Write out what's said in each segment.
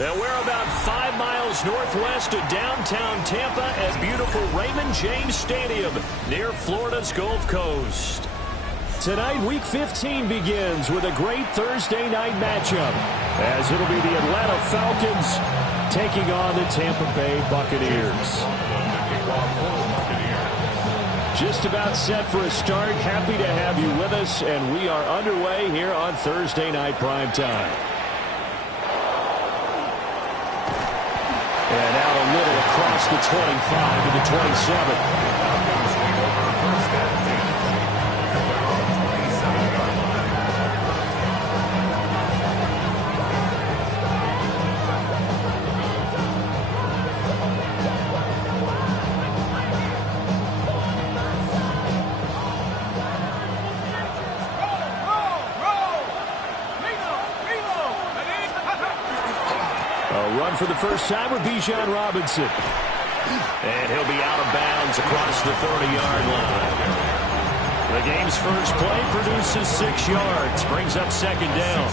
And we're about 5 miles northwest of downtown Tampa at beautiful Raymond James Stadium near Florida's Gulf Coast. Tonight, Week 15 begins with a great Thursday night matchup, as it'll be the Atlanta Falcons taking on the Tampa Bay Buccaneers. Just about set for a start. Happy to have you with us, and we are underway here on Thursday Night Primetime. And out a little across the 25 to the 27. For the first time with Bijan Robinson. And he'll be out of bounds across the 30-yard line. The game's first play produces 6 yards, brings up second down.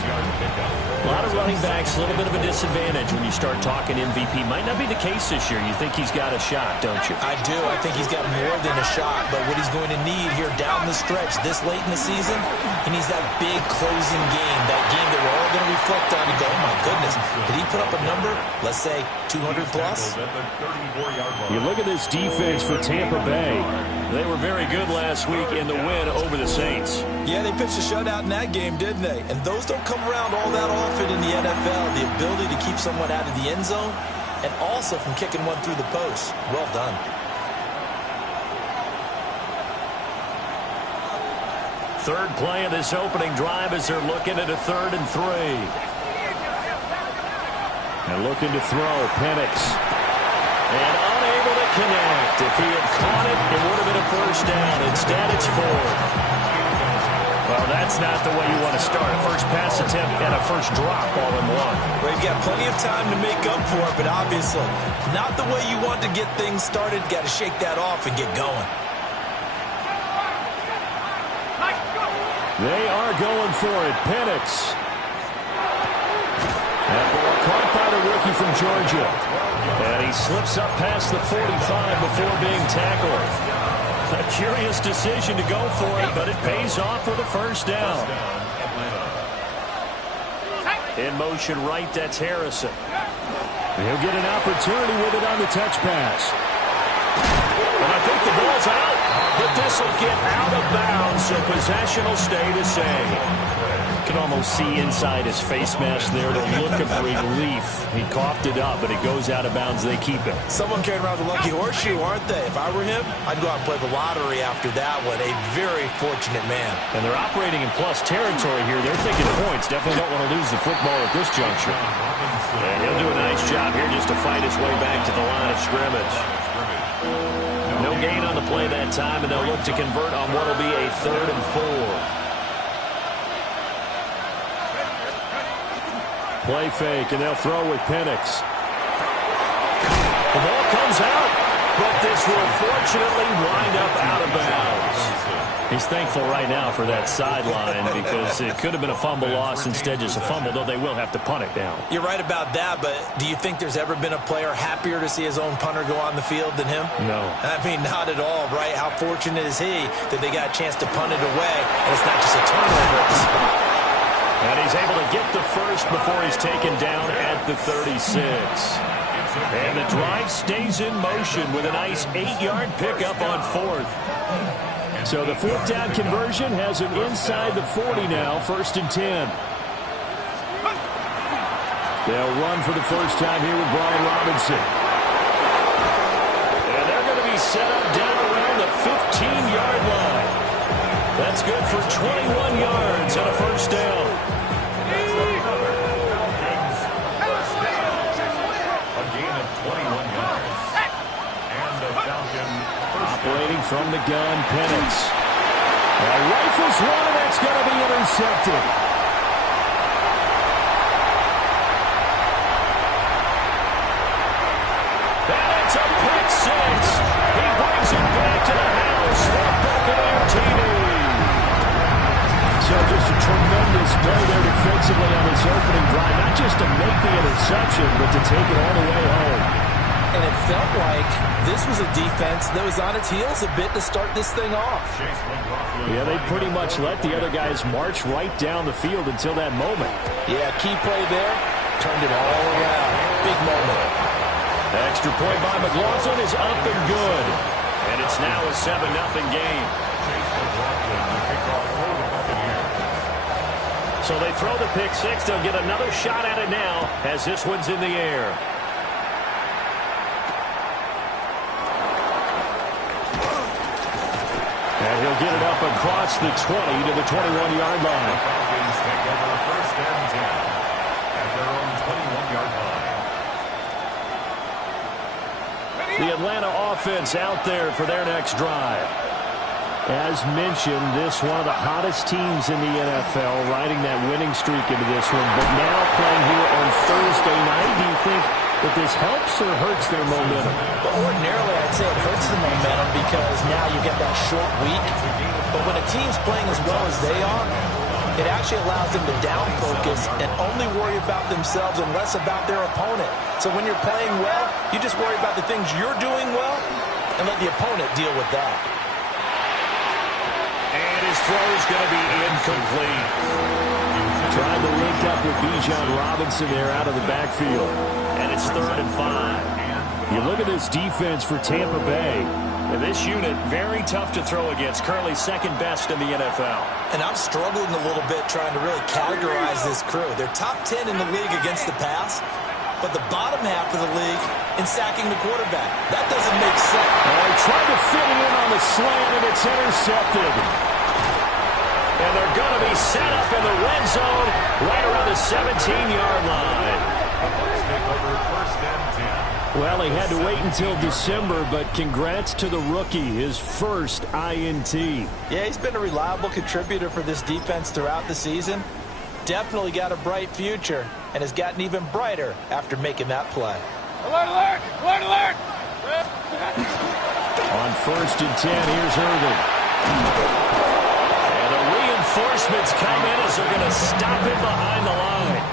A lot of running backs, a little bit of a disadvantage when you start talking MVP. Might not be the case this year. You think he's got a shot, don't you? I do. I think he's got more than a shot. But what he's going to need here down the stretch this late in the season, he needs that big closing game, that game that we're all going to reflect on and go, oh, my goodness, did he put up a number, let's say, 200 plus? You look at this defense for Tampa Bay. They were very good last week in the win over the Saints. Yeah, they pitched a shutout in that game, didn't they? And those don't come around all that often in the NFL. The ability to keep someone out of the end zone and also from kicking one through the post. Well done. Third play of this opening drive as they're looking at a 3rd and 3. And looking to throw, Penix. And unable to connect. If he had caught it, it would have been a first down. Instead, it's 4th. Well, that's not the way you want to start. A first pass attempt and a first drop all in one. Well, you've got plenty of time to make up for it, but obviously not the way you want to get things started. Got to shake that off and get going. They are going for it. Penix. That ball caught by the rookie from Georgia. And he slips up past the 45 before being tackled. A curious decision to go for it, but it pays off with a first down. In motion right, that's Harrison. He'll get an opportunity with it on the touch pass. And I think the ball's out, but this will get out of bounds, so possession will stay the same. You can almost see inside his face mask there the look of relief. He coughed it up, but it goes out of bounds. They keep it. Someone carrying around the lucky horseshoe, aren't they? If I were him, I'd go out and play the lottery after that one. A very fortunate man. And they're operating in plus territory here. They're thinking points. Definitely don't want to lose the football at this juncture. And he'll do a nice job here just to fight his way back to the line of scrimmage. No gain on the play that time, and they'll look to convert on what will be a 3rd and 4. Play fake, and they'll throw with Penix. The ball comes out, but this will fortunately wind up out of bounds. He's thankful right now for that sideline because it could have been a fumble loss, instead just a fumble, though they will have to punt it down. You're right about that, but do you think there's ever been a player happier to see his own punter go on the field than him? No. I mean, not at all, right? How fortunate is he that they got a chance to punt it away, and it's not just a turnover at the spot. And he's able to get the first before he's taken down at the 36. And the drive stays in motion with a nice 8-yard pickup on 4th. So the 4th down conversion has him inside the 40 now, 1st and 10. They'll run for the first time here with Brian Robinson. And they're going to be set up down around the 15-yard line. That's good for 21 yards and a first down. A gain of 21 yards. And the Falcon operating from the gun, Penix. Rifles one, and that's going to be intercepted. And it's a pick six. He brings it back to the house for Buccaneer TV. So just a tremendous play there defensively on this opening drive. Not just to make the interception, possession, but to take it all the way home. And it felt like this was a defense that was on its heels a bit to start this thing off. Yeah, they pretty much let the other guys march right down the field until that moment. Yeah, key play there. Turned it all around. Big moment. Extra point by McLaughlin is up and good. And it's now a 7-0 game. So they throw the pick six. They'll get another shot at it now as this one's in the air. And he'll get it up across the 20 to the 21-yard line. Falcons take over first and 10 at their own 21-yard line. The Atlanta offense out there for their next drive. As mentioned, this one of the hottest teams in the NFL, riding that winning streak into this one. But now playing here on Thursday night, do you think that this helps or hurts their momentum? Well, ordinarily, I'd say it hurts the momentum because now you get that short week. But when a team's playing as well as they are, it actually allows them to down focus and only worry about themselves and less about their opponent. So when you're playing well, you just worry about the things you're doing well and let the opponent deal with that. And his throw is going to be incomplete. Trying to link up with Bijan Robinson there out of the backfield. And it's 3rd and 5. You look at this defense for Tampa Bay. And this unit, very tough to throw against. Currently second best in the NFL. And I'm struggling a little bit trying to really categorize this crew. They're top 10 in the league against the pass, but the bottom half of the league in sacking the quarterback. That doesn't make sense. He tried to fit it in on the slant, and it's intercepted. And they're going to be set up in the red zone right around the 17-yard line. First and 10. Well, he had to wait until December, but congrats to the rookie, his first INT. Yeah, he's been a reliable contributor for this defense throughout the season. Definitely got a bright future and has gotten even brighter after making that play. Alert, alert! Alert, alert! On 1st and 10, here's Irvin. And the reinforcements come in as they're going to stop him behind the line.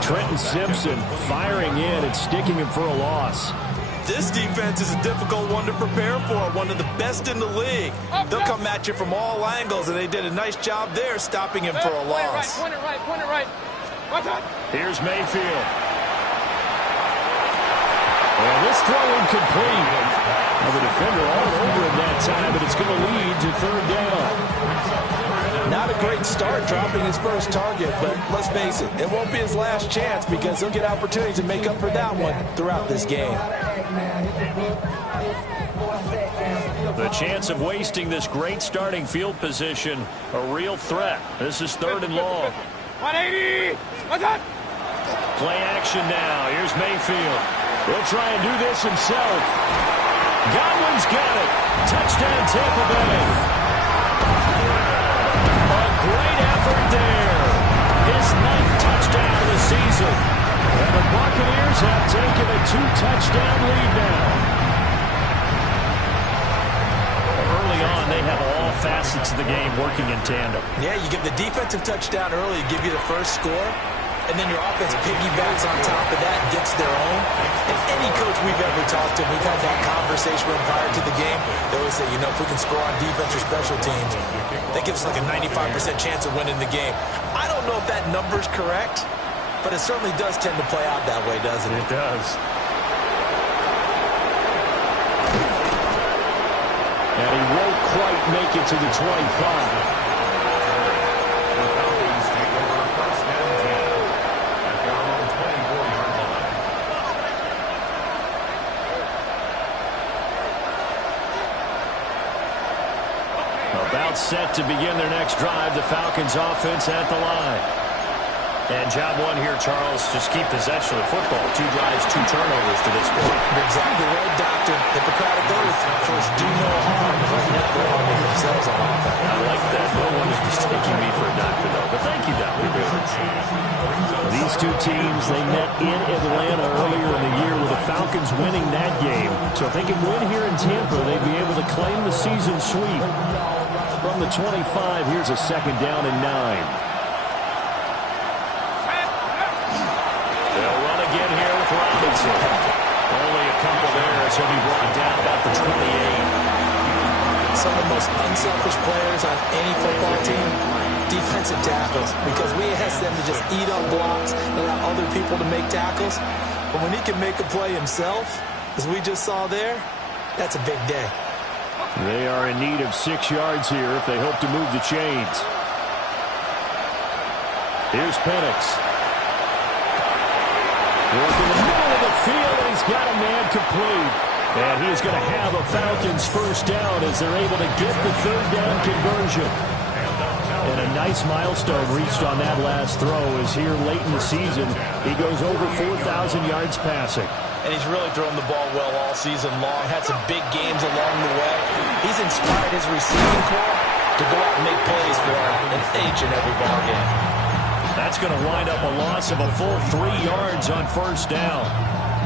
Trenton Simpson firing in and sticking him for a loss. This defense is a difficult one to prepare for, one of the best in the league. They'll come at you from all angles, and they did a nice job there stopping him for a loss. Point it right, point it right. Watch out. Here's Mayfield. Well, this throw incomplete. Well, the defender all over him that time, but it's going to lead to 3rd down. Not a great start dropping his first target, but let's face it, it won't be his last chance because he'll get opportunities to make up for that one throughout this game. The chance of wasting this great starting field position, a real threat. This is 3rd and long. 180! What's that? Play action now. Here's Mayfield. He'll try and do this himself. Godwin's got it. Touchdown, Tampa Bay. Great effort there. His 9th touchdown of the season. And the Buccaneers have taken a 2-touchdown lead now. Early on, they have all facets of the game working in tandem. Yeah, you give the defensive touchdown early, give you the first score, and then your offense piggybacks on top of that and gets their own. And any coach we've ever talked to, we've had that conversation with them prior to the game. They always say, you know, if we can score on defense or special teams, that gives us like a 95% chance of winning the game. I don't know if that number's correct, but it certainly does tend to play out that way, doesn't it? It does. And he won't quite make it to the 25. Set to begin their next drive. The Falcons offense at the line. And job one here, Charles, just keep possession of the football. 2 drives, 2 turnovers to this point. You're exactly right, Doctor. Hippocratic oath. First, do no harm. Right now, they're harming themselves on offense. I like that. No one is mistaking me for a doctor, though. But thank you, Doctor. These two teams, they met in Atlanta earlier in the year with the Falcons winning that game. So if they can win here in Tampa, they'd be able to claim the season sweep. From the 25, here's a 2nd down and 9. They'll run again here gets it. Only a couple there as he'll be brought down about the 28. Some of the most unselfish players on any football team, defensive tackles, because we ask them to just eat up blocks and allow other people to make tackles. But when he can make a play himself, as we just saw there, that's a big day. They are in need of 6 yards here if they hope to move the chains. Here's Penix. Working the middle of the field, and he's got a man complete. And he's going to have a Falcons first down as they're able to get the third down conversion. And a nice milestone reached on that last throw as here late in the season, he goes over 4,000 yards passing. And he's really thrown the ball well all season long. Had some big games along the way. He's inspired his receiving corps to go out and make plays for him in each and every ball game. That's going to wind up a loss of a full 3 yards on first down.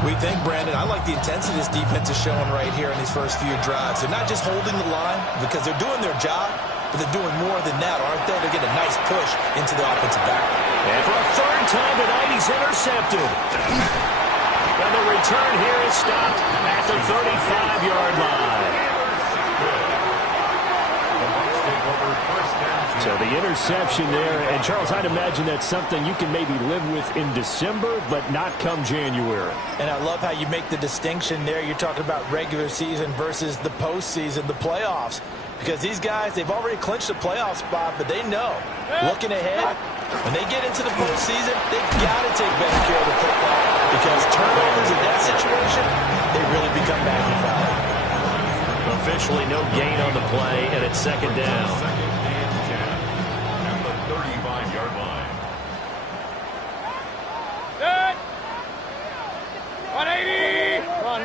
We think, Brandon, I like the intensity this defense is showing right here in these first few drives. They're not just holding the line because they're doing their job, but they're doing more than that, aren't they? They're getting a nice push into the offensive back. And for a third time tonight, he's intercepted. And the return here is stopped at the 35-yard line. So the interception there, and Charles, I'd imagine that's something you can maybe live with in December, but not come January. And I love how you make the distinction there. You're talking about regular season versus the postseason, the playoffs. Because these guys, they've already clinched the playoff spot, but they know, looking ahead, when they get into the postseason, they've got to take better care of the football. Because turnovers in that situation, they really become magnified. Officially no gain on the play, and it's second down. At the 35-yard line. Good. 180. Run.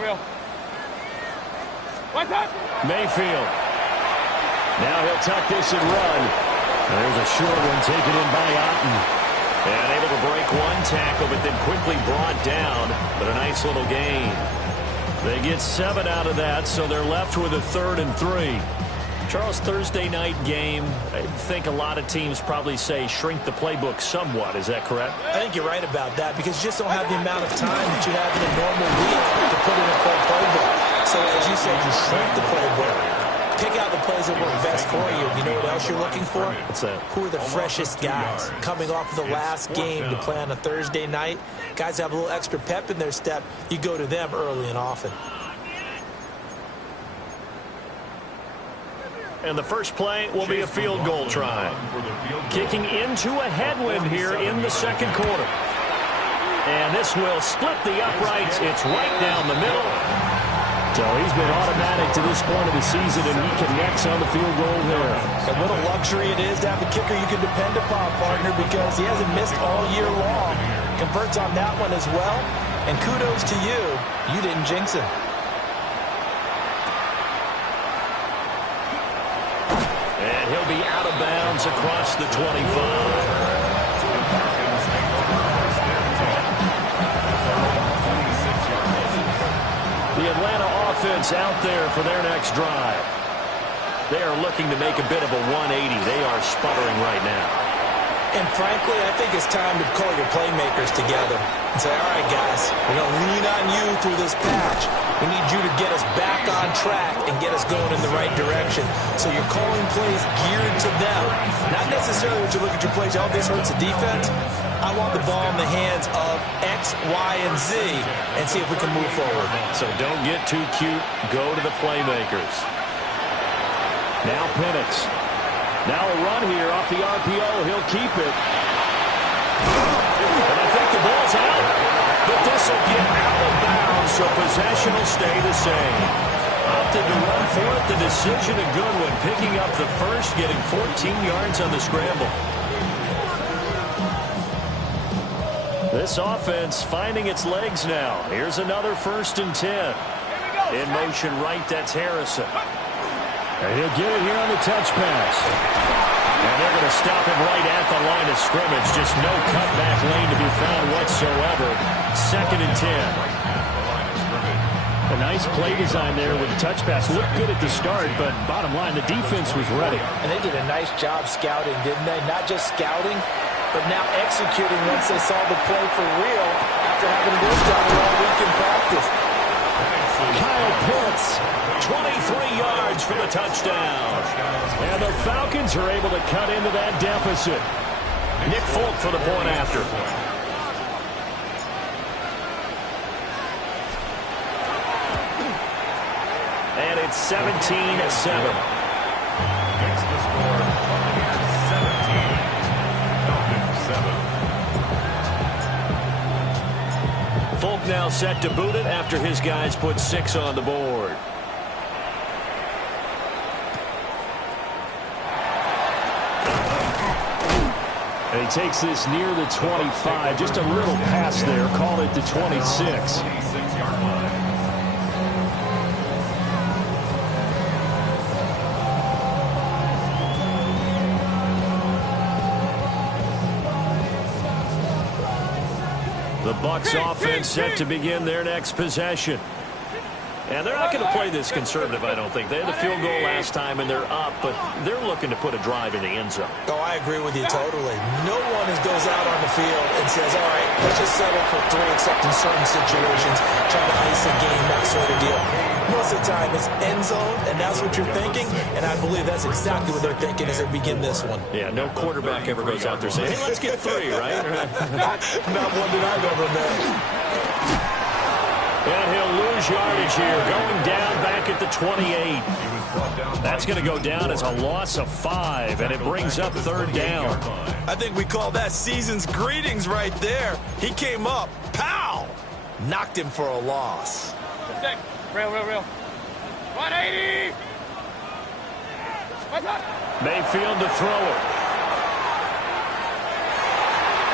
Real. What's up? Mayfield. Now he'll tuck this and run. There's a short one taken in by Otten. And able to break one tackle, but then quickly brought down. But a nice little gain. They get 7 out of that, so they're left with a 3rd and 3. Charles, Thursday night game, I think a lot of teams probably say shrink the playbook somewhat. Is that correct? I think you're right about that because you just don't have the amount of time that you have in a normal week to put in a full playbook. So as you said, you shrink the playbook. Pick out the plays that work best for you. You know what else you're looking for? What's that? Who are the freshest guys coming off the last game to play on a Thursday night? Guys have a little extra pep in their step. You go to them early and often. And the first play will be a field goal try. Kicking into a headwind here in the second quarter. And this will split the uprights. It's right down the middle. So he's been automatic to this point of the season, and he connects on the field goal there. And what a luxury it is to have a kicker you can depend upon, partner, because he hasn't missed all year long. Converts on that one as well. And kudos to you. You didn't jinx him. And he'll be out of bounds across the 25. The Atlanta offense out there for their next drive. They are looking to make a bit of a 180. They are sputtering right now. And frankly, I think it's time to call your playmakers together and say, all right, guys, we're going to lean on you through this patch. We need you to get us back on track and get us going in the right direction. So you're calling plays geared to them. Not necessarily when you look at your plays, oh, this hurts the defense. I want the ball in the hands of X, Y, and Z and see if we can move forward. So don't get too cute. Go to the playmakers. Now Penix. Now a run here off the RPO. He'll keep it. And I think the ball's out. But this will get out of bounds, so possession will stay the same. Opted to run for it. The decision a good one. Picking up the first, getting 14 yards on the scramble. This offense finding its legs now. Here's another 1st and 10. In motion right, that's Harrison. And he'll get it here on the touch pass. And they're going to stop him right at the line of scrimmage. Just no cutback lane to be found whatsoever. 2nd and 10. A nice play design there with the touch pass. Looked good at the start, but bottom line, the defense was ready. And they did a nice job scouting, didn't they? Not just scouting, but now executing once they saw the play for real after having worked on it all week in practice. Kyle Pitts, 23 yards for the touchdown. And the Falcons are able to cut into that deficit. Nick Folk for the point after. And it's 17-7. Makes the score 17. Falcons 7. Folk now set to boot it after his guys put 6 on the board. And he takes this near the 25. Just a little pass there. Call it the 26. 26-yard line. The Bucs offense set to begin their next possession. And they're not going to play this conservative, I don't think. They had the field goal last time, and they're up, but they're looking to put a drive in the end zone. Oh, I agree with you totally. No one goes out on the field and says, all right, let's just settle for 3, except in certain situations, trying to ice a game, that sort of deal. Most of the time, it's end zone, and that's what you're thinking, and I believe that's exactly what they're thinking as they begin this one. Yeah, no quarterback ever goes out there saying, hey, let's get 3, right? Not one that I've ever met. And he'll lose yardage here, going down back at the 28. That's going to go down as a loss of 5, and it brings up 3rd down. I think we call that season's greetings right there. He came up, pow! Knocked him for a loss. Real. 180! What's up? Mayfield to throw it.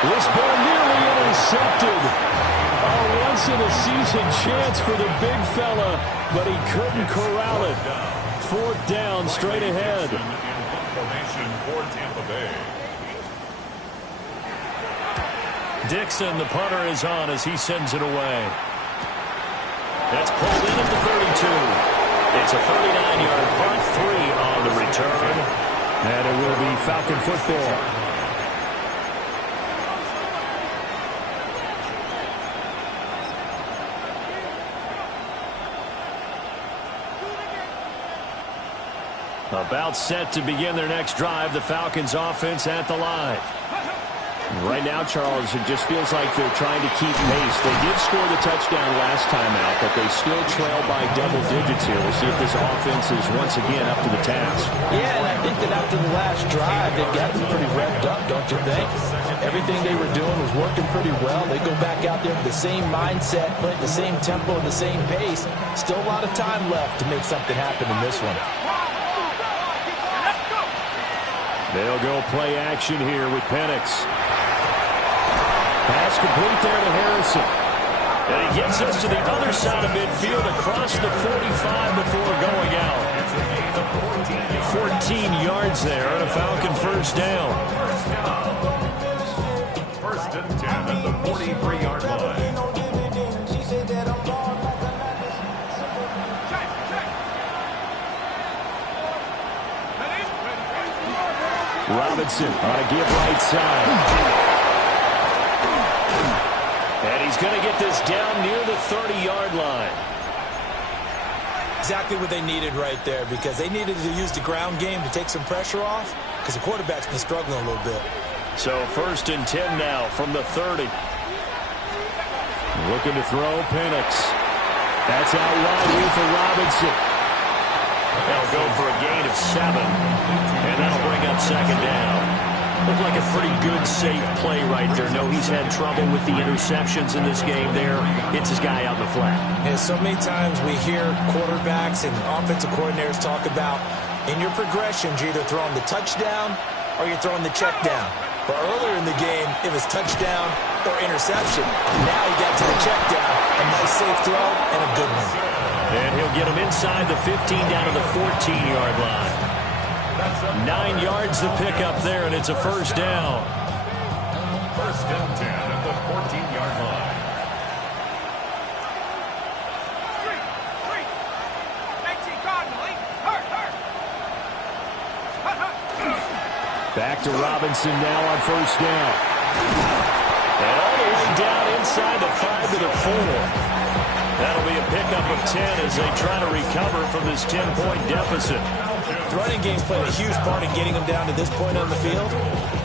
This ball nearly intercepted. A once-in-a-season chance for the big fella, but he couldn't corral it. 4th down, straight ahead. Formation for Tampa Bay. Dixon, the punter, is on as he sends it away. That's pulled in at the 32. It's a 39-yard punt, 3 on the return. And it will be Falcon football. About set to begin their next drive. The Falcons offense at the line. Right now, Charles, it just feels like they're trying to keep pace. They did score the touchdown last time out, but they still trail by double digits here. We'll see if this offense is once again up to the task. Yeah, and I think that after the last drive, they've got to be pretty revved up, don't you think? Everything they were doing was working pretty well. They go back out there with the same mindset, playing the same tempo and the same pace. Still a lot of time left to make something happen in this one. They'll go play action here with Penix. Pass complete there to Harrison. And he gets us to the other side of midfield across the 45 before going out. 14 yards there on a Falcon 1st down. 1st and 10 at the 43-yard line. Robinson on a give right side. And he's going to get this down near the 30-yard line. Exactly what they needed right there, because they needed to use the ground game to take some pressure off, because the quarterback's been struggling a little bit. So 1st and 10 now from the 30. Looking to throw, Penix. That's out wide for Robinson. They'll go for a gain of 7, and that'll bring up 2nd down. Looked like a pretty good, safe play right there. No, he's had trouble with the interceptions in this game there. Hits his guy out in the flat. And so many times we hear quarterbacks and offensive coordinators talk about, in your progressions, you're either throwing the touchdown or you're throwing the check down. But earlier in the game, it was touchdown or interception. Now he got to the check down. A nice safe throw and a good one. And he'll get him inside the 15 down to the 14-yard line. 9 yards to pick up there, and it's a 1st down. 1st and 10 at the 14-yard line. 19 Cardinal, hurt. Back to Robinson now on first down. And all the way down inside the 5 to the 4. That'll be a pickup of 10 as they try to recover from this 10-point deficit. The running game's played a huge part in getting them down to this point on the field.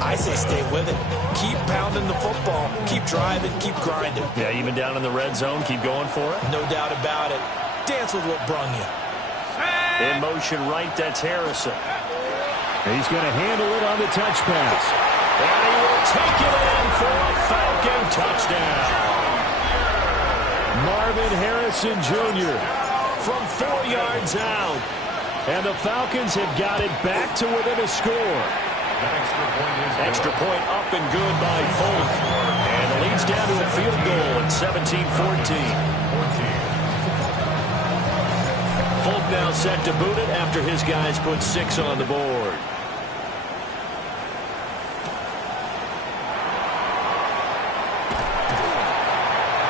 I say stay with it. Keep pounding the football. Keep driving. Keep grinding. Yeah, even down in the red zone, keep going for it. No doubt about it. Dance with what brung you. In motion right, that's Harrison. He's going to handle it on the touch pass. And he will take it in for a Falcon touchdown. Marvin Harrison Jr. from 4 yards out. And the Falcons have got it back to within a score. Extra point up and good by Folk. And it leads down to a field goal at 17-14. Folk now set to boot it after his guys put 6 on the board.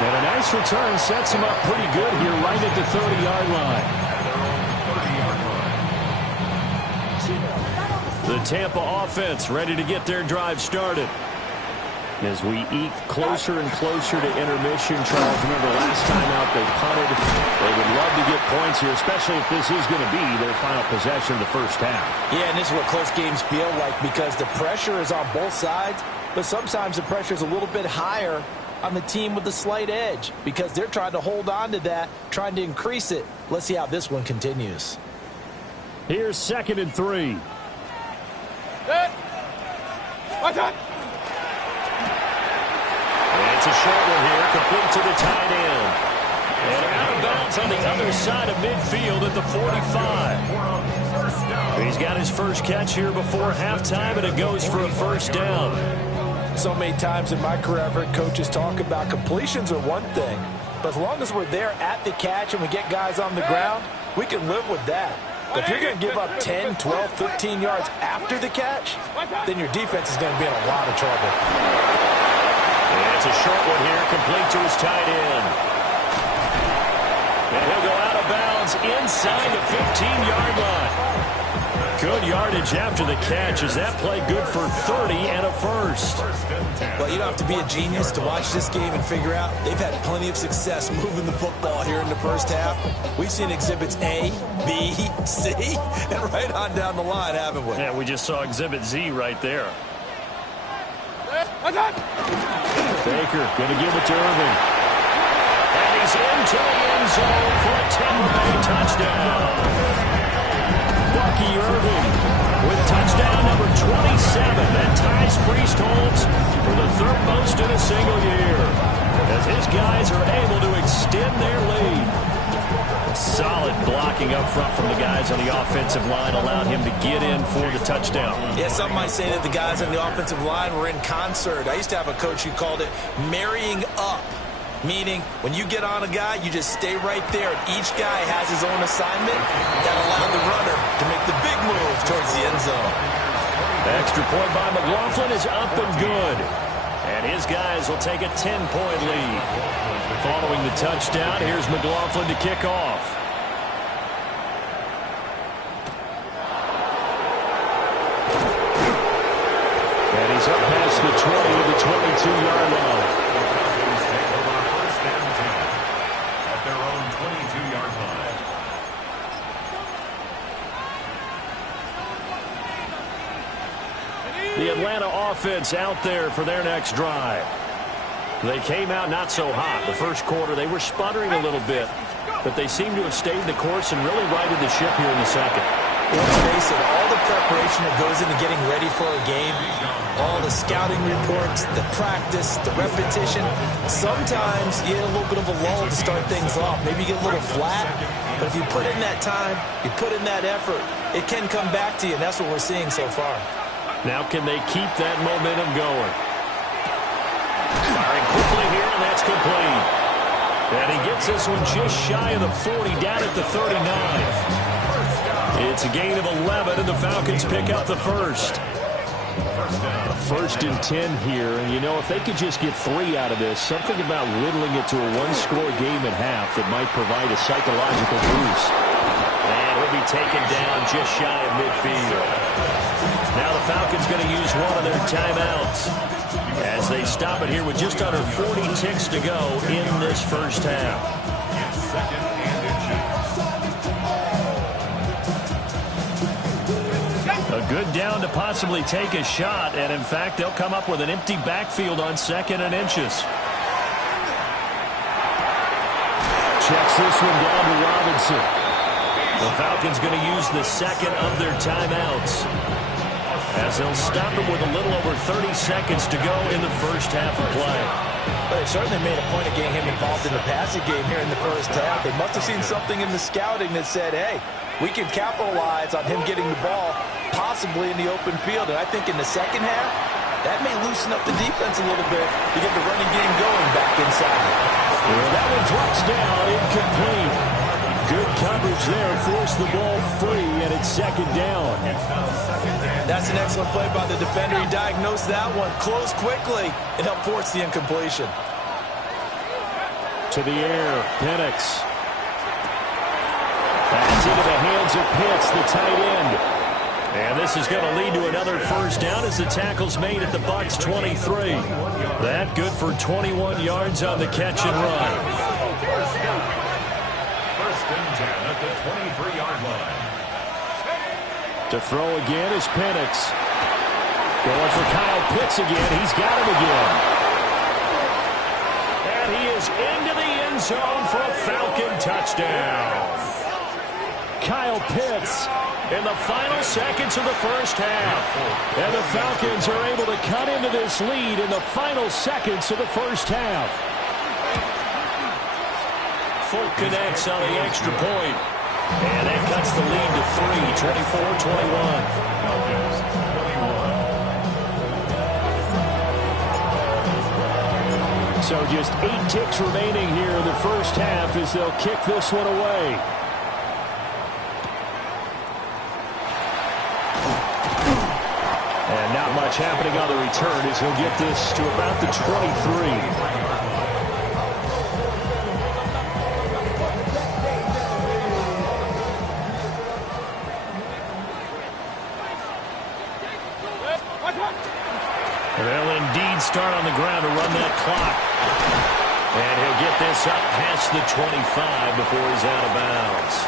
And a nice return sets him up pretty good here right at the 30-yard line. The Tampa offense ready to get their drive started. As we eke closer and closer to intermission, Charles, remember last time out they punted. They would love to get points here, especially if this is going to be their final possession of the first half. Yeah, and this is what close games feel like because the pressure is on both sides, but sometimes the pressure is a little bit higher on the team with the slight edge because they're trying to hold on to that, trying to increase it. Let's see how this one continues. Here's 2nd and 3. What's up? And it's a short one here, complete to the tight end. And out of bounds on the other side of midfield at the 45. He's got his first catch here before halftime, and it goes for a first down. So many times in my career I've heard coaches talk about completions are one thing, but as long as we're there at the catch and we get guys on the ground, we can live with that. But if you're going to give up 10, 12, 13 yards after the catch, then your defense is going to be in a lot of trouble. And it's a short one here, complete to his tight end. And he'll go out of bounds inside the 15-yard line. Good yardage after the catch as that play good for 30 and a first. Well, you don't have to be a genius to watch this game and figure out they've had plenty of success moving the football here in the first half. We've seen exhibits A, B, C, and right on down the line, haven't we? Yeah, we just saw exhibit Z right there. What's up? Baker going to give it to Irving. And he's into the end zone for a Tampa Bay touchdown. Bucky Irving with touchdown number 27. That ties Priest Holmes for the 3rd most in a single year. As his guys are able to extend their lead. Solid blocking up front from the guys on the offensive line allowed him to get in for the touchdown. Yeah, some might say that the guys on the offensive line were in concert. I used to have a coach who called it marrying up. Meaning, when you get on a guy, you just stay right there. And each guy has his own assignment that allowed the runner to make the big move towards the end zone. Extra point by McLaughlin is up and good. And his guys will take a 10-point lead. Following the touchdown, here's McLaughlin to kick off. And he's up past the 20 to the 22-yard line. The Atlanta offense out there for their next drive. They came out not so hot. The first quarter, they were sputtering a little bit, but they seem to have stayed the course and really righted the ship here in the second. Let's face it, all the preparation that goes into getting ready for a game, all the scouting reports, the practice, the repetition, sometimes you get a little bit of a lull to start things off. Maybe you get a little flat, but if you put in that time, you put in that effort, it can come back to you, and that's what we're seeing so far. Now can they keep that momentum going? Firing quickly here, and that's complete. And he gets this one just shy of the 40, down at the 39. It's a gain of 11, and the Falcons pick up the first. First and 10 here, and you know, if they could just get 3 out of this, something about whittling it to a one-score game at half that might provide a psychological boost. And he'll be taken down just shy of midfield. Now the Falcons going to use one of their timeouts as they stop it here with just under 40 ticks to go in this first half. It's second and inches. A good down to possibly take a shot, and in fact, they'll come up with an empty backfield on second and inches. Checks this one down to Robinson. The Falcons going to use the second of their timeouts as they'll stop it with a little over 30 seconds to go in the first half of play. But they certainly made a point of getting him involved in the passing game here in the first half. They must have seen something in the scouting that said, hey, we can capitalize on him getting the ball possibly in the open field. And I think in the second half, that may loosen up the defense a little bit to get the running game going back inside. Well, that one drops down, incomplete. Good coverage there, forced the ball free, and it's second down. That's an excellent play by the defender. He diagnosed that one, closed quickly, and helped force the incompletion. To the air, Penix. That's into the hands of Pitts, the tight end. And this is going to lead to another first down as the tackle's made at the Bucs 23. That good for 21 yards on the catch and run. First and 10 at the 23-yard line. To throw again is Penix. Going for Kyle Pitts again. He's got him again. And he is into the end zone for a Falcon touchdown. Kyle Pitts in the final seconds of the first half. And the Falcons are able to cut into this lead in the final seconds of the first half. Folk connects on the extra point. And that cuts the lead to 3, 24-21. So just 8 ticks remaining here in the first half as they'll kick this one away. And not much happening on the return as he'll get this to about the 23. They'll indeed start on the ground to run that clock. And he'll get this up past the 25 before he's out of bounds.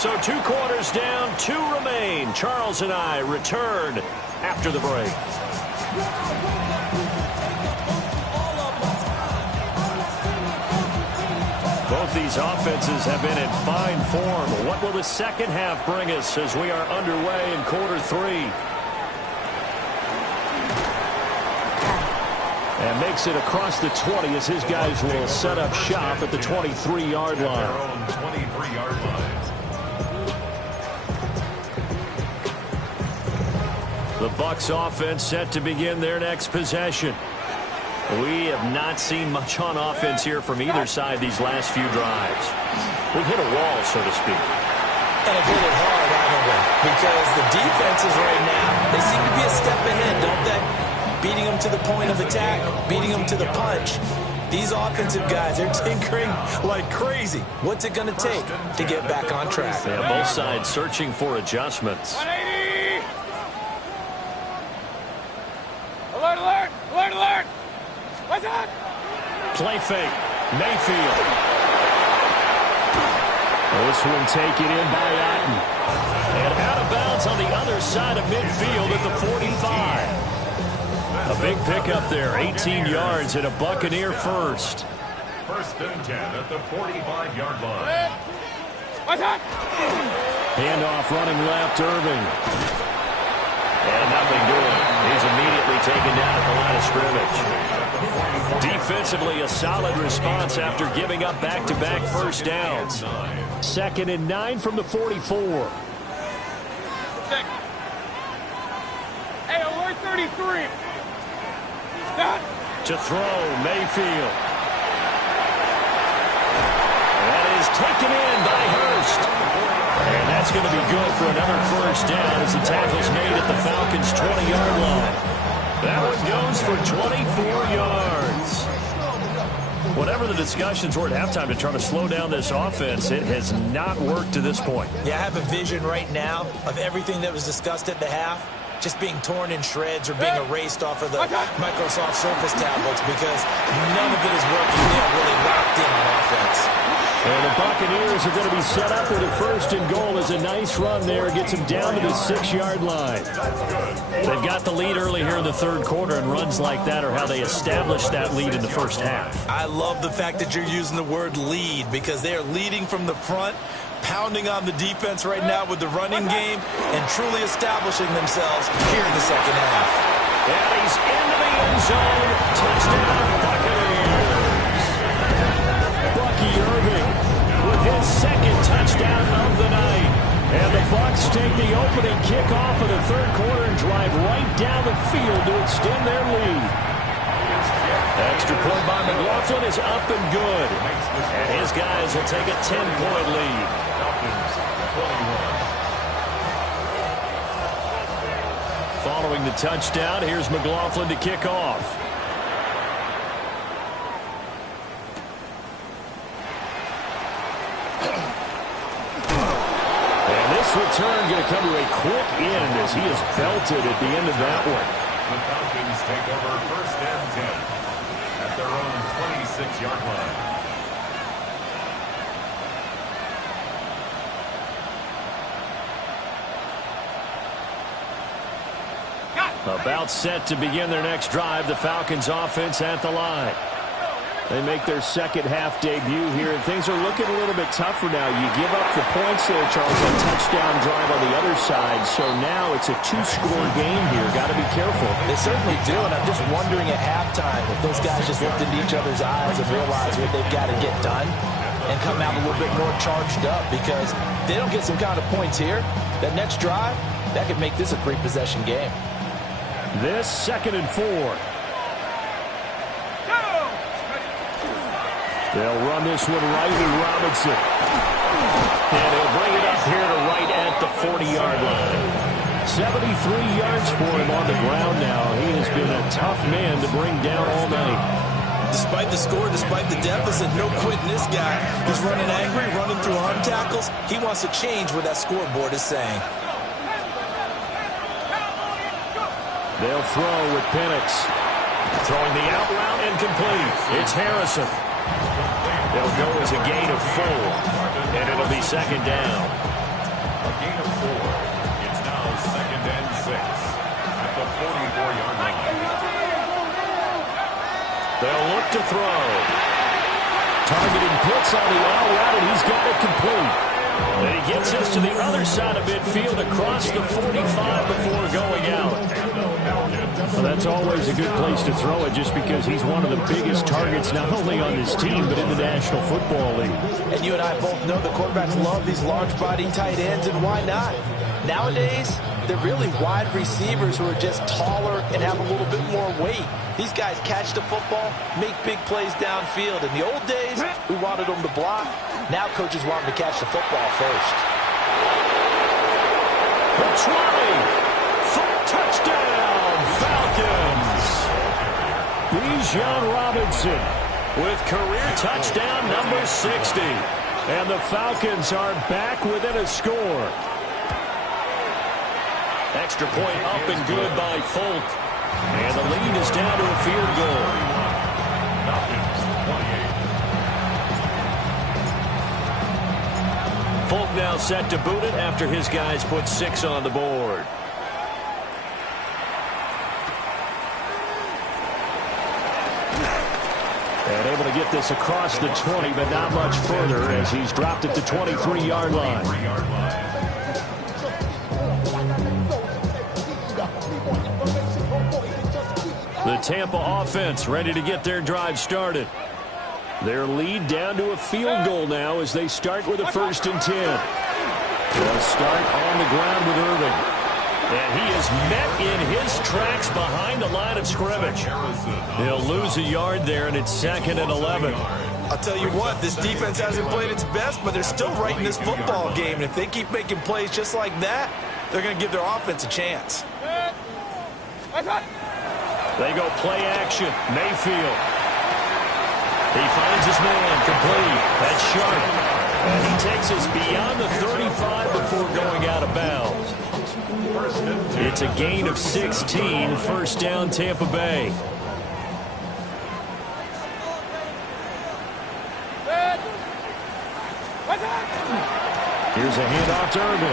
So 2 quarters down, 2 remain. Charles and I return after the break. Both these offenses have been in fine form. What will the second half bring us as we are underway in quarter 3? And makes it across the 20 as his guys will set up shop at the 23-yard line. The Bucs offense set to begin their next possession. We have not seen much on offense here from either side these last few drives. We've hit a wall, so to speak. And have hit it hard, haven't we? Because the defenses right now, they seem to be a step ahead, don't they? Beating them to the point of attack, beating them to the punch. These offensive guys, they're tinkering like crazy. What's it going to take to get back on track? Yeah, both sides searching for adjustments. 180! Alert, alert! Alert, alert! What's up? Play fake. Mayfield. This one taken in by Otten. And out of bounds on the other side of midfield at the 45. A big pickup there, 18 yards and a Buccaneer first. First and 10 at the 45-yard line. What's up? Handoff running left, Irving. And nothing doing. He's immediately taken down at the line of scrimmage. Defensively, a solid response after giving up back-to-back first downs. 2nd and 9 from the 44. Hey, alert 33. To throw, Mayfield. That is taken in by Hurst. And that's going to be good for another first down as the tackle's made at the Falcons' 20-yard line. That one goes for 24 yards. Whatever the discussions were at halftime to try to slow down this offense, it has not worked to this point. Yeah, I have a vision right now of everything that was discussed at the half. just being torn in shreds or being erased off of the Microsoft Surface tablets because none of it is working there really locked in on offense. And the Buccaneers are going to be set up with a 1st and goal as a nice run there. Gets them down to the 6-yard line. They've got the lead early here in the 3rd quarter, and runs like that are how they established that lead in the 1st half. I love the fact that you're using the word lead because they are leading from the front, pounding on the defense right now with the running game, and truly establishing themselves here in the 2nd half. And he's into the end zone. Touchdown, Buccaneers. Bucky Irving with his 2nd touchdown of the night. And the Bucs take the opening kickoff of the 3rd quarter and drive right down the field to extend their lead. Extra point by McLaughlin is up and good. And his guys will take a 10-point lead. Following the touchdown, here's McLaughlin to kick off. Return going to come to a quick end as he is belted at the end of that one. The Falcons take over 1st and 10 at their own 26-yard line. About set to begin their next drive. The Falcons offense at the line. They make their 2nd half debut here, and things are looking a little bit tougher now. You give up the points there, Charles, a touchdown drive on the other side. So now it's a 2-score game here. Got to be careful. They certainly do, and I'm just wondering at halftime if those guys just looked into each other's eyes and realized what they've got to get done and come out a little bit more charged up, because if they don't get some kind of points here, that next drive, that could make this a 3-possession game. This 2nd and 4. They'll run this one right with Robinson. And he'll bring it up here to right at the 40-yard line. 73 yards for him on the ground now. He has been a tough man to bring down all night. Despite the score, despite the deficit, no quitting this guy. He's running angry, running through arm tackles. He wants to change what that scoreboard is saying. They'll throw with Penix. Throwing the out route incomplete. It's Harrison. They'll go as a gain of 4, and it'll be 2nd down. A gain of 4. It's now 2nd and 6 at the 44-yard line. They'll look to throw. Targeting blitz on the out route, and he's got it complete. And he gets us to the other side of midfield across the 45 before going out. Well, that's always a good place to throw it, just because he's one of the biggest targets not only on this team but in the National Football League. And you and I both know the quarterbacks love these large-body tight ends, and why not? Nowadays, they're really wide receivers who are just taller and have a little bit more weight. These guys catch the football, make big plays downfield. In the old days, we wanted them to block. Now coaches want them to catch the football first. The 20. Touchdown, Falcons. Bijan Robinson with career touchdown number 60. And the Falcons are back within a score. Extra point up and good by Folk. And the lead is down to a field goal. Falcons 28. Folk now set to boot it after his guys put 6 on the board. And able to get this across the 20, but not much further as he's dropped it to 23-yard line. The Tampa offense ready to get their drive started. Their lead down to a field goal now as they start with a 1st and 10. They'll start on the ground with Irving. And he is met in his tracks behind the line of scrimmage. He'll lose a yard there, and it's 2nd and 11. I'll tell you what, this defense hasn't played its best, but they're still right in this football game. And if they keep making plays just like that, they're going to give their offense a chance. They go play action. Mayfield. He finds his man complete. That's Sharp. And he takes us beyond the 35 before going out of bounds. It's a gain of 16, first down Tampa Bay. Here's a handoff to Irvin.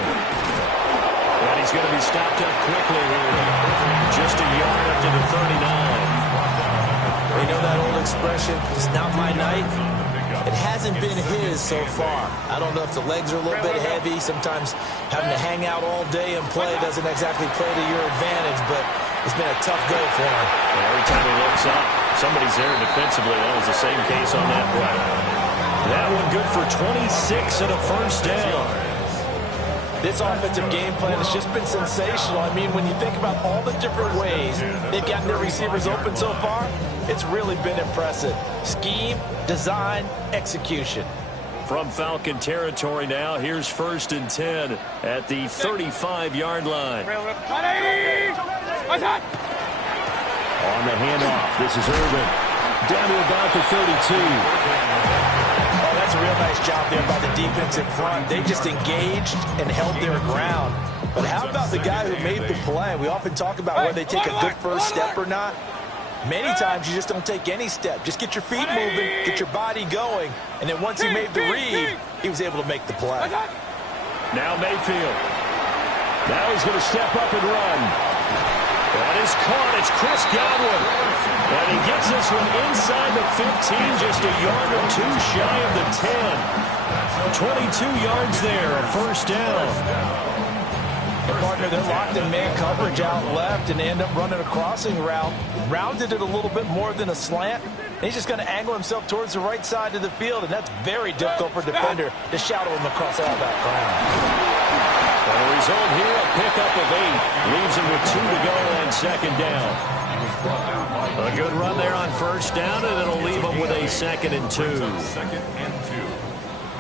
And he's going to be stopped up quickly here. Just a yard up to the 39. You know that old expression, it's not my night? It hasn't been his so far. I don't know if the legs are a little bit heavy. Sometimes having to hang out all day and play doesn't exactly play to your advantage, but it's been a tough go for him. Every time he looks up, somebody's there defensively. That was the same case on that play. That one good for 26 and a first down. This offensive game plan has just been sensational. I mean, when you think about all the different ways they've gotten their receivers open so far, it's really been impressive. Scheme, design, execution. From Falcon territory now, here's 1st and 10 at the 35-yard line. On the handoff, this is Irvin. Down to about the 32. That's a real nice job there by the defensive front. They just engaged and held their ground. But how about the guy who made the play? We often talk about whether they take a good first step or not. Many times you just don't take any step. Just get your feet moving, get your body going, and then once he made the read, he was able to make the play. Now Mayfield. Now he's going to step up and run. That is caught. It's Chris Godwin. And he gets this one inside the 15, just a yard or two shy of the 10. 22 yards there, a first down. And partner, they're locked in man coverage out left, and they end up running a crossing route. Rounded it a little bit more than a slant. And he's just going to angle himself towards the right side of the field, and that's very difficult for a defender to shadow him across all that ground. And the result here, a pickup of 8. Leaves him with 2 to go on second down. A good run there on first down, and it'll leave him with a 2nd and 2. 2nd and 2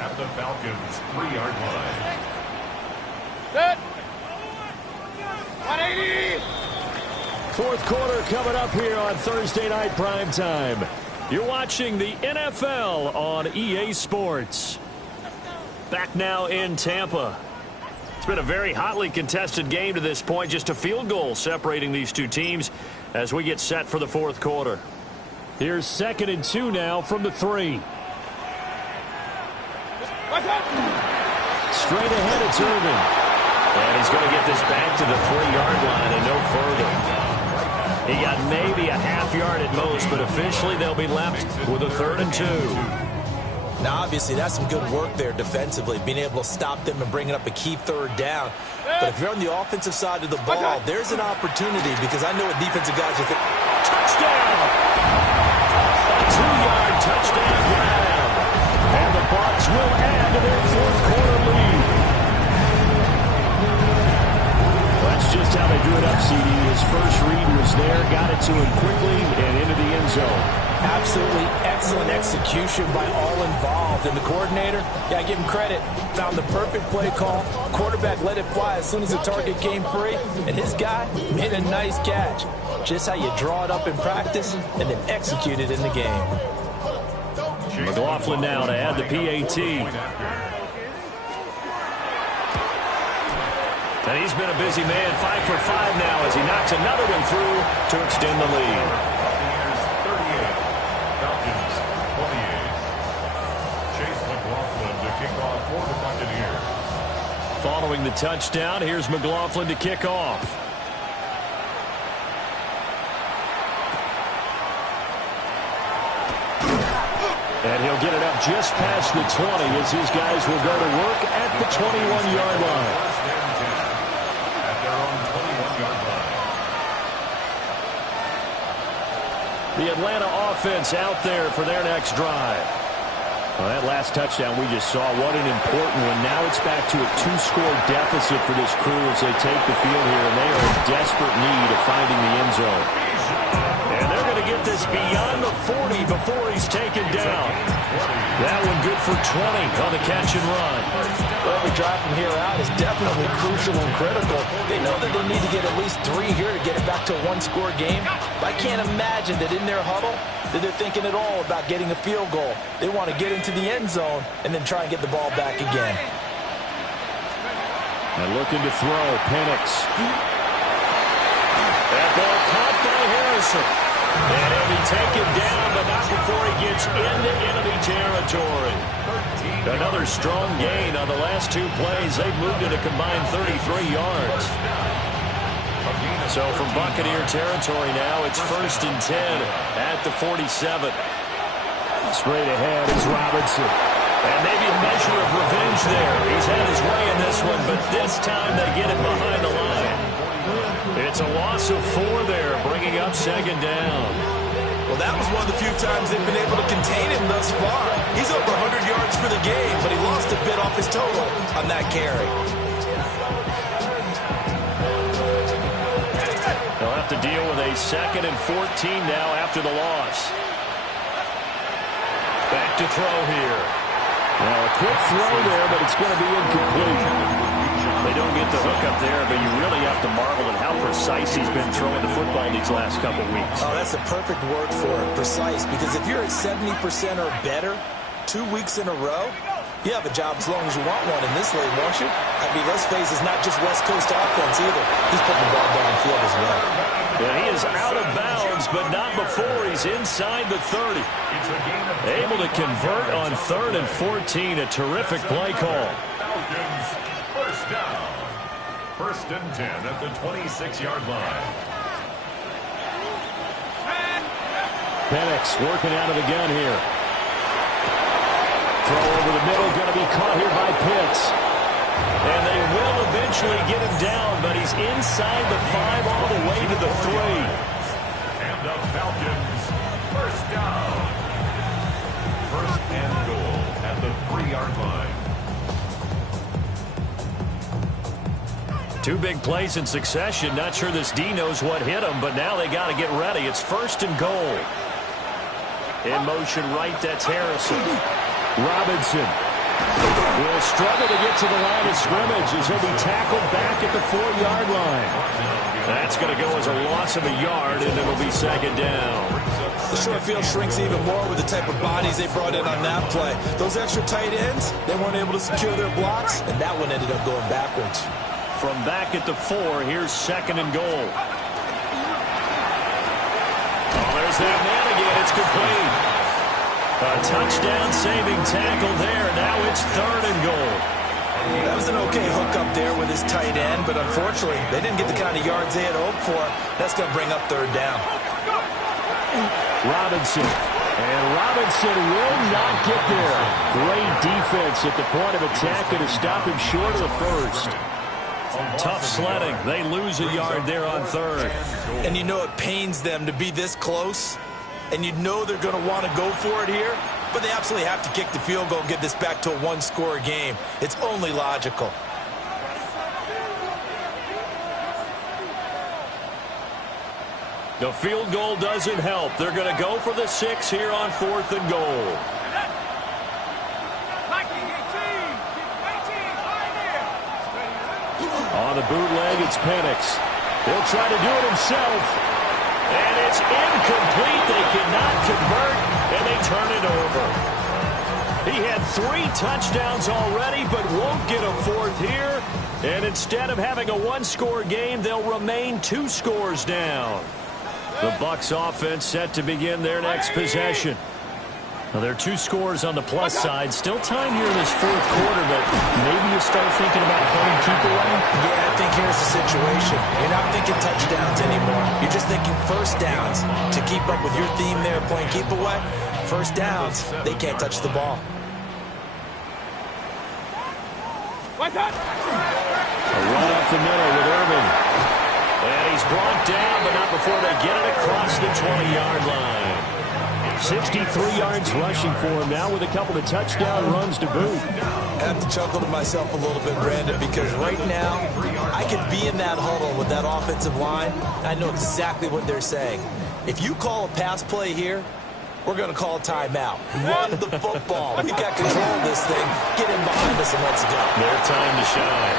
at the Falcons' 3-yard line. Set. 180. Fourth quarter coming up here on Thursday Night Primetime. You're watching the NFL on EA Sports. Back now in Tampa. It's been a very hotly contested game to this point. Just a field goal separating these two teams as we get set for the fourth quarter. Here's 2nd and 2 now from the 3. Straight ahead, it's Irvin. And he's going to get this back to the 3-yard line and no further. He got maybe a half yard at most, but officially they'll be left with a 3rd and 2. Now, obviously, that's some good work there defensively, being able to stop them and bringing up a key 3rd down. But if you're on the offensive side of the ball, there's an opportunity, because I know what defensive guys are thinking. Touchdown! A 2-yard touchdown grab. And the Bucs will add to their fourth quarter lead. That's just how they drew it up, CD. His first read was there, got it to him quickly, and into the end zone. Absolutely excellent execution by all involved. And the coordinator, gotta give him credit, found the perfect play call. Quarterback let it fly as soon as the target came free. And his guy made a nice catch. Just how you draw it up in practice and then execute it in the game. McLaughlin now to add the PAT. And he's been a busy man, 5 for 5 now as he knocks another one through to extend the lead. Following the touchdown, here's McLaughlin to kick off. And he'll get it up just past the 20 as his guys will go to work at the 21-yard line. At their own 21-yard line. The Atlanta offense out there for their next drive. Well, that last touchdown we just saw, what an important one. Now it's back to a 2-score deficit for this crew as they take the field here, and they are in desperate need of finding the end zone. And they're going to get this beyond the 40 before he's taken down. That one good for 20 on the catch and run. Well, the drive from here out is definitely crucial and critical. They know that they need to get at least 3 here to get it back to a 1-score game. But I can't imagine that in their huddle that they're thinking at all about getting a field goal. They want to get into the end zone and then try and get the ball back again. And looking to throw, Penix. That ball caught by Harrison. And he'll be taken down, but not before he gets into enemy territory. Another strong gain on the last two plays. They've moved it a combined 33 yards. So from Buccaneer territory now, it's 1st and 10 at the 47. Straight ahead is Robinson. And maybe a measure of revenge there. He's had his way in this one, but this time they get it behind the line. It's a loss of 4 there, bringing up 2nd down. Well, that was one of the few times they've been able to contain him thus far. He's over 100 yards for the game, but he lost a bit off his total on that carry. They'll have to deal with a 2nd and 14 now after the loss. Back to throw here. Now a quick throw there, but it's going to be incomplete. They don't get the hook up there, but you really have to marvel at how precise he's been throwing the football these last couple weeks. Oh, that's a perfect word for it, precise, because if you're at 70% or better 2 weeks in a row, you have a job as long as you want one in this league, won't you? I mean, let's face it, it's not just West Coast offense either. He's putting the ball downfield as well. Yeah, he is out of bounds, but not before he's inside the 30. Able to convert on 3rd and 14. A terrific play call. First down. 1st and 10 at the 26-yard line. Penix working out of the gun here. Throw over the middle, going to be caught here by Pitts. And they will eventually get him down, but he's inside the 5 all the way to the 3. And the Falcons, 1st down. 1st and goal at the 3-yard line. 2 big plays in succession. Not sure this D knows what hit him, but now they got to get ready. It's 1st and goal. In motion right, that's Harrison. Robinson will struggle to get to the line of scrimmage as he'll be tackled back at the 4-yard line. That's going to go as a loss of a yard, and it'll be 2nd down. The short field shrinks even more with the type of bodies they brought in on that play. Those extra tight ends, they weren't able to secure their blocks, and that one ended up going backwards. From back at the 4, here's 2nd and goal. Oh, there's that man again. It's complete. A touchdown-saving tackle there. Now it's 3rd and goal. That was an okay hook up there with his tight end, but unfortunately, they didn't get the kind of yards they had hoped for. That's going to bring up 3rd down. Robinson. And Robinson will not get there. Great defense at the point of attack to stop him short of the 1st. Tough sledding. They lose a yard there on 3rd. And you know it pains them to be this close. And you know they're going to want to go for it here, but they absolutely have to kick the field goal and get this back to a 1-score game. It's only logical. The field goal doesn't help. They're going to go for the 6 here on 4th and goal. On the bootleg, it's Penix. He'll try to do it himself. And it's incomplete. They cannot convert, and they turn it over. He had 3 touchdowns already, but won't get a 4th here. And instead of having a 1-score game, they'll remain 2 scores down. The Bucs offense set to begin their next possession. Now, there are 2 scores on the plus side. Still time here in this 4th quarter, but maybe you start thinking about home keep away. Yeah, I think here's the situation. You're not thinking touchdowns anymore. You're just thinking 1st downs. To keep up with your theme there, playing keep away, 1st downs, they can't touch the ball. A run up the middle with Irving. And he's brought down, but not before they get it across the 20-yard line. 63 yards rushing for him now with a couple of touchdown runs to boot. I have to chuckle to myself a little bit, Brandon, because right now I could be in that huddle with that offensive line. I know exactly what they're saying. If you call a pass play here, we're going to call a timeout. Run the football. We got control of this thing. Get in behind us and let's go. Their time to shine.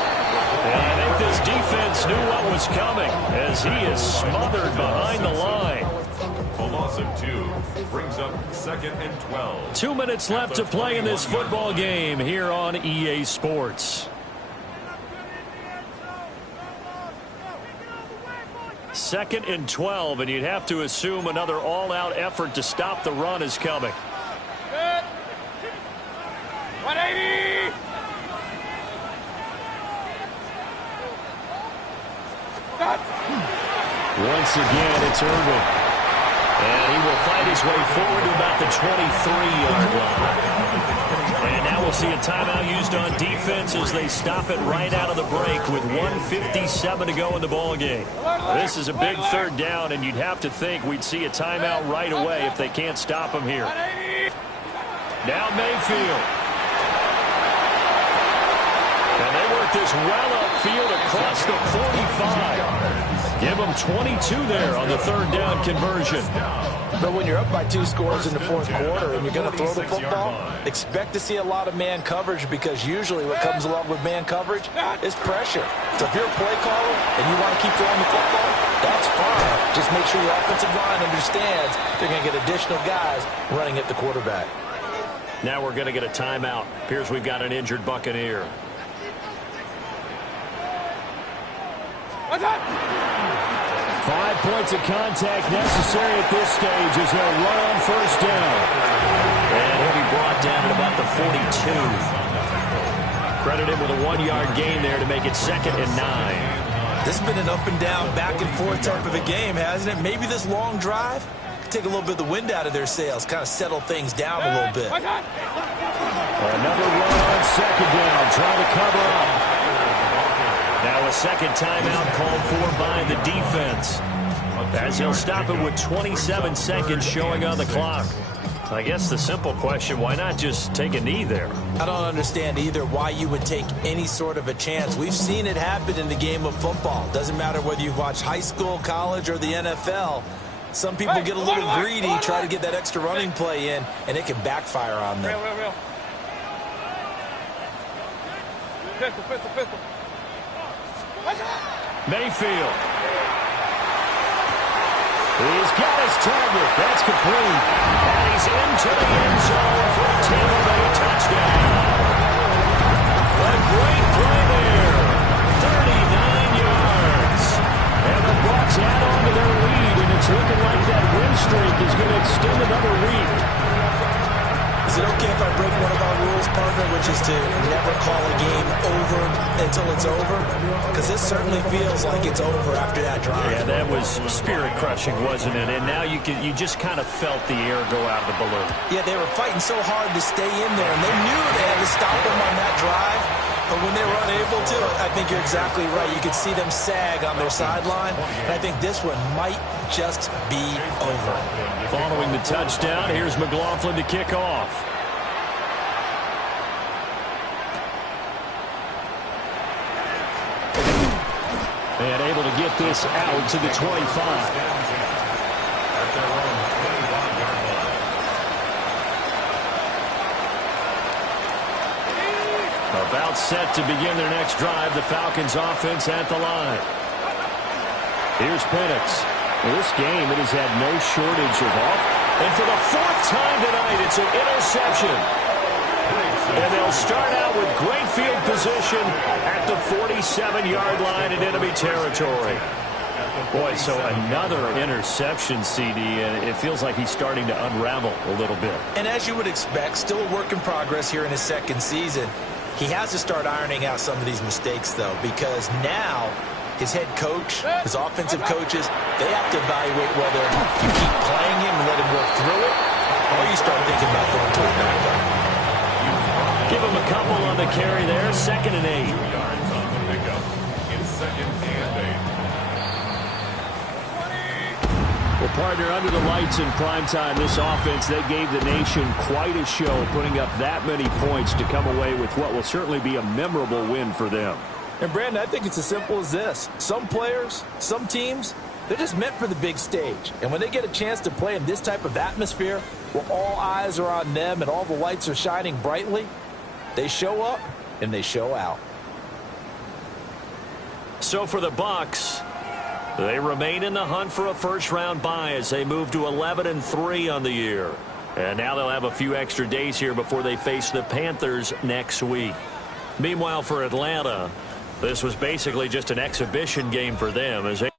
And I think this defense knew what was coming as he is smothered behind the line. A loss of 2 brings up 2nd and 12. 2 minutes left to play in this football game here on EA Sports. 2nd and 12, and you'd have to assume another all-out effort to stop the run is coming. Good. 180. Once again, it's Irvin. And he will fight his way forward to about the 23-yard line. And now we'll see a timeout used on defense as they stop it right out of the break with 1:57 to go in the ballgame. This is a big 3rd down, and you'd have to think we'd see a timeout right away if they can't stop him here. Now Mayfield. And they work this well upfield across the 45. Give them 22 there on the 3rd down conversion. But when you're up by 2 scores in the 4th quarter and you're going to throw the football, expect to see a lot of man coverage, because usually what comes along with man coverage is pressure. So if you're a play caller and you want to keep throwing the football, that's fine. Just make sure your offensive line understands they're going to get additional guys running at the quarterback. Now we're going to get a timeout. Appears we've got an injured Buccaneer. What's up? 5 points of contact necessary at this stage as they'll run on 1st down. And he'll be brought down at about the 42. Credit him with a 1-yard gain there to make it 2nd and 9. This has been an up and down, back and forth type of a game, hasn't it? Maybe this long drive could take a little bit of the wind out of their sails, kind of settle things down a little bit. Another run on 2nd down, trying to cover up. Now a 2nd timeout called for by the defense, as he'll stop it with 27 seconds showing on the clock. I guess the simple question, why not just take a knee there? I don't understand either why you would take any sort of a chance. We've seen it happen in the game of football. Doesn't matter whether you've watched high school, college, or the NFL. Some people get a little greedy, try to get that extra running play in, and it can backfire on them. Real. Pistol. Mayfield. He's got his target. That's complete. And he's into the end zone for a Tampa Bay touchdown. A great play there. 39 yards. And the Bucs add on to their lead, and it's looking like that win streak is going to extend another week. Is it okay if I break one of our rules, partner, which is to never call a game over until it's over? Because this certainly feels like it's over after that drive. Yeah, that was spirit-crushing, wasn't it? And now you just kind of felt the air go out of the balloon. Yeah, they were fighting so hard to stay in there, and they knew they had to stop them on that drive. But when they were unable to, I think you're exactly right. You could see them sag on their sideline, and I think this one might just be over. Following the touchdown, here's McLaughlin to kick off. And able to get this out to the 25. About set to begin their next drive, the Falcons offense at the line. Here's Penix. This game, it has had no shortage of off. And for the 4th time tonight, it's an interception. And they'll start out with great field position at the 47-yard line in enemy territory. Boy, so another interception, CD, and it feels like he's starting to unravel a little bit. And as you would expect, still a work in progress here in his 2nd season. He has to start ironing out some of these mistakes, though, because now his head coach, his offensive coaches, they have to evaluate whether you keep playing him and let him work through it, or you start thinking about going to a backup. Give him a couple on the carry there, 2nd and 8. Well, partner, under the lights in primetime, this offense, they gave the nation quite a show, putting up that many points to come away with what will certainly be a memorable win for them. And, Brandon, I think it's as simple as this. Some players, some teams, they're just meant for the big stage. And when they get a chance to play in this type of atmosphere, where all eyes are on them and all the lights are shining brightly, they show up and they show out. So for the Bucs, they remain in the hunt for a first-round bye as they move to 11-3 on the year. And now they'll have a few extra days here before they face the Panthers next week. Meanwhile, for Atlanta, this was basically just an exhibition game for them as they